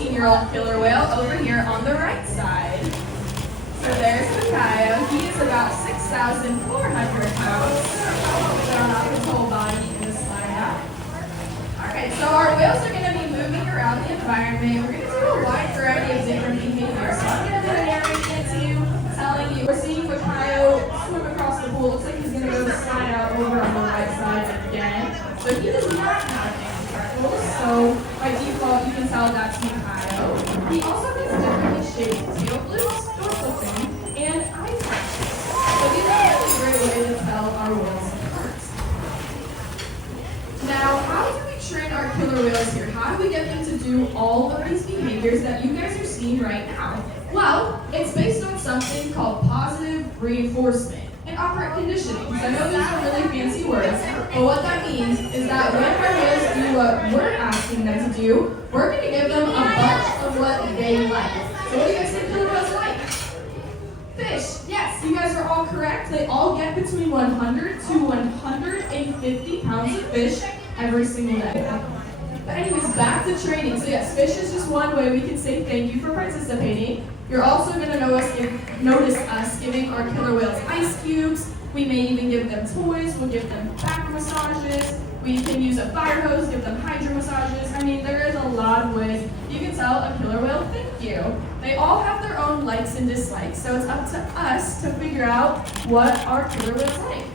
16-year-old killer whale over here on the right side. So there's Makaio. He is about 6,400 pounds. Showing off his whole body in the slideout. Alright, so our whales are going to be moving around the environment. We're going to do a wide variety of different behaviors. So I'm going to narrate it to you, telling you. We're seeing Makaio swim across the pool. Looks like he's going to go slide out over on the right side again. So he does not have any freckles. So by default, you can tell that's Makaio. He also has differently shaped tail flukes, dorsal fin, and eye patches. So these are a really great way to tell our whales apart. Now, how do we train our killer whales here? How do we get them to do all of these behaviors that you guys are seeing right now? Well, it's based on something called positive reinforcement and operant conditioning. So I know these are really fancy words, but what that means is that when our whales do what we're asking them to do, we're going to give them a bunch of what they like. So what do you guys think killer whales like? Fish. Yes, you guys are all correct. They all get between 100 to 150 pounds of fish every single day. But anyways, back to training. So yes, fish is just one way we can say thank you for participating. You're also going to notice us giving our killer whales ice cubes. We may even give them toys. We'll give them back massages. We can use a fire hose, give them hydro massages. I mean, there is a lot of ways you can tell a killer whale thank you. They all have their own likes and dislikes, so it's up to us to figure out what our killer whales like.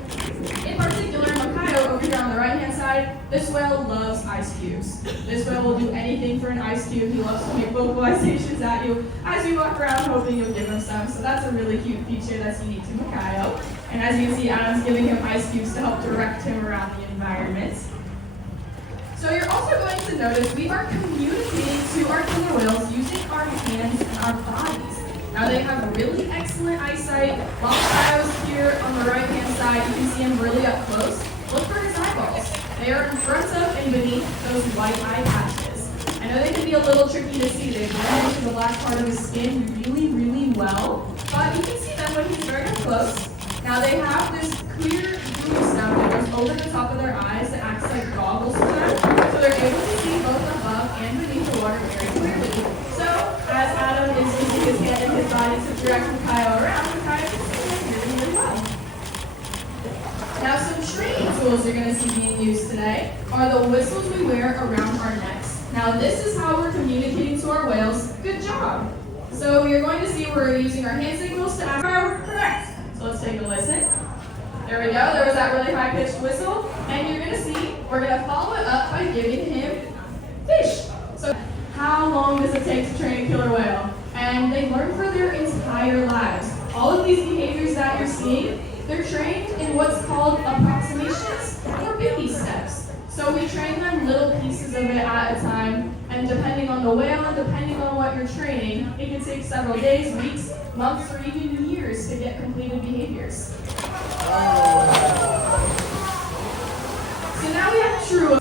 In particular, Makaio over here on the right-hand side, this whale loves ice cubes. This whale will do anything for an ice cube. He loves to make vocalizations at you as you walk around hoping you'll give him some. So that's a really cute feature that's unique to Makaio. And as you can see, Adam's giving him ice cubes to help direct him around the environment. So you're also going to notice we are communicating to our killer whales using our hands and our bodies. Now they have really excellent eyesight. While Makaio's here on the right-hand side, you can see him really up close. Look for his eyeballs. They are in front of and beneath those white eye patches. I know they can be a little tricky to see. They blend into the black part of his skin really, really well. But you can see them when he's very up close. Now they have this clear blue stuff that goes over the top of their eyes that acts like goggles for them. So they're able to see both above and beneath the water very clearly. So as Adam is using his hand and his body to direct Makaio around, Makaio can see him really, really well. Now some training tools you're going to see being used today are the whistles we wear around our necks. Now this is how we're communicating to our whales, good job. So you're going to see we're using our hand signals to ask correct. So let's take a listen. There we go, there was that really high-pitched whistle. And you're gonna see, we're gonna follow it up by giving him fish. So how long does it take to train a killer whale? And they learn for their entire lives. All of these behaviors that you're seeing, they're trained in what's called approximations or baby steps. So we train them little pieces of it at a time, and depending on the whale and depending on what you're training, it can take several days, weeks, months, or even years to get completed behaviors. So now we have Trua.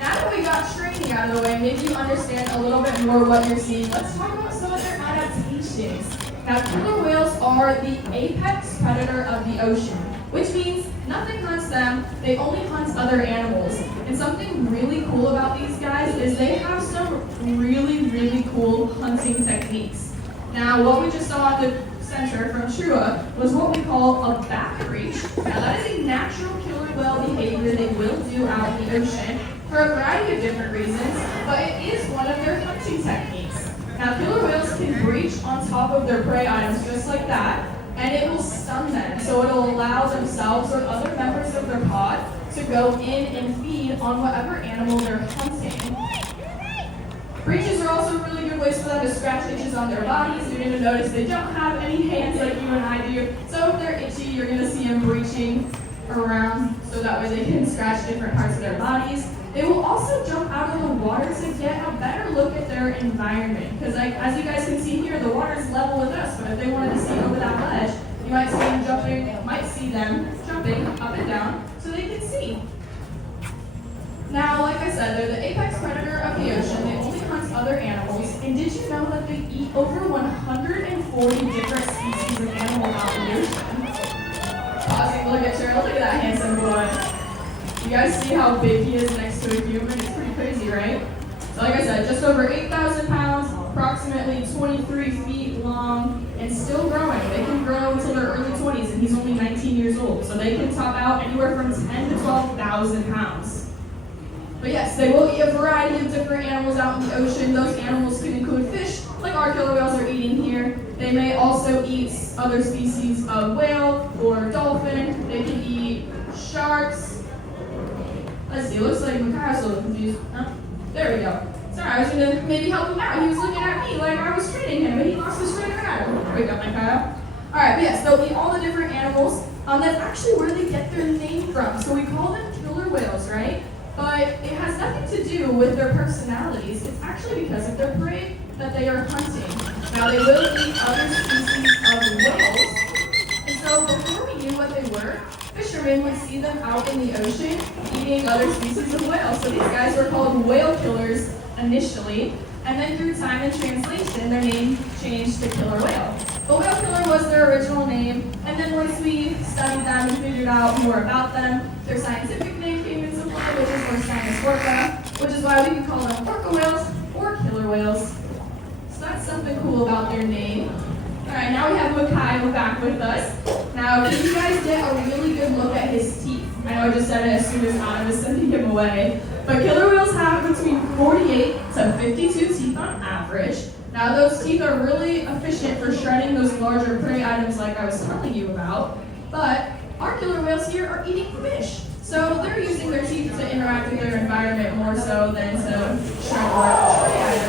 Now that we got training out of the way, maybe you understand a little bit more what you're seeing. Let's talk about some of their adaptations. Now, killer whales are the apex predator of the ocean, which means nothing hunts them, they only hunt other animals. And something really cool about these guys is they have some really, really cool hunting techniques. Now, what we just saw at the center from Trua was what we call a back reach. Now, that is a natural killer whale behavior they will do out in the ocean for a variety of different reasons, but it is one of their hunting techniques. Now, killer whales can breach on top of their prey items just like that, and it will stun them, so it'll allow themselves or other members of their pod to go in and feed on whatever animal they're hunting. Breaches are also really good ways for them to scratch itches on their bodies. You're going to notice they don't have any hands like you and I do, so if they're itchy, you're going to see them breaching around so that way they can scratch different parts of their bodies. They will also jump out of the water to get a better look at their environment. Because as you guys can see here, the water is level with us. But if they wanted to see over that ledge, you might see them jumping up and down so they can see. Now, like I said, they're the apex predator of the ocean. They only hunt other animals. And did you know that they eat over 140 different species of animal out in the ocean? Pausing, look at Cheryl. Look at that handsome boy. You guys see how big he is next to a human? It's pretty crazy, right? So like I said, just over 80 23 feet long and still growing. They can grow until their early 20s, and he's only 19 years old. So they can top out anywhere from 10 to 12,000 pounds. But yes, they will eat a variety of different animals out in the ocean. Those animals can include fish, like our killer whales are eating here. They may also eat other species of whale or dolphin. They can eat sharks. Let's see, looks like Makaio's a little confused. Huh? There we go. Sorry, I was going to maybe help him out. He was looking at me like I was training him, but he lost his trainer at him. There we go, Makaio. All right, but yes, they'll eat all the different animals. That's actually where they get their name from. So we call them killer whales, right? But it has nothing to do with their personalities. It's actually because of their prey that they are hunting. Now, they will eat other species of whales. And so before we knew what they were, fishermen would see them out in the ocean eating other species of whales. So these guys were called whale killers initially, and then through time and translation, their name changed to killer whale. But whale killer was their original name, and then once we studied them and figured out more about them, their scientific name came into play, which is Orcas orca, which is why we can call them orca whales or killer whales. So that's something cool about their name. All right, now we have Makaio back with us. Now, can you guys get a really good look at his teeth? I know I just said it as soon as I was sending him away. But killer whales have between 48 to 52 teeth on average. Now, those teeth are really efficient for shredding those larger prey items like I was telling you about. But our killer whales here are eating fish. So they're using their teeth to interact with their environment more so than to shred large prey items.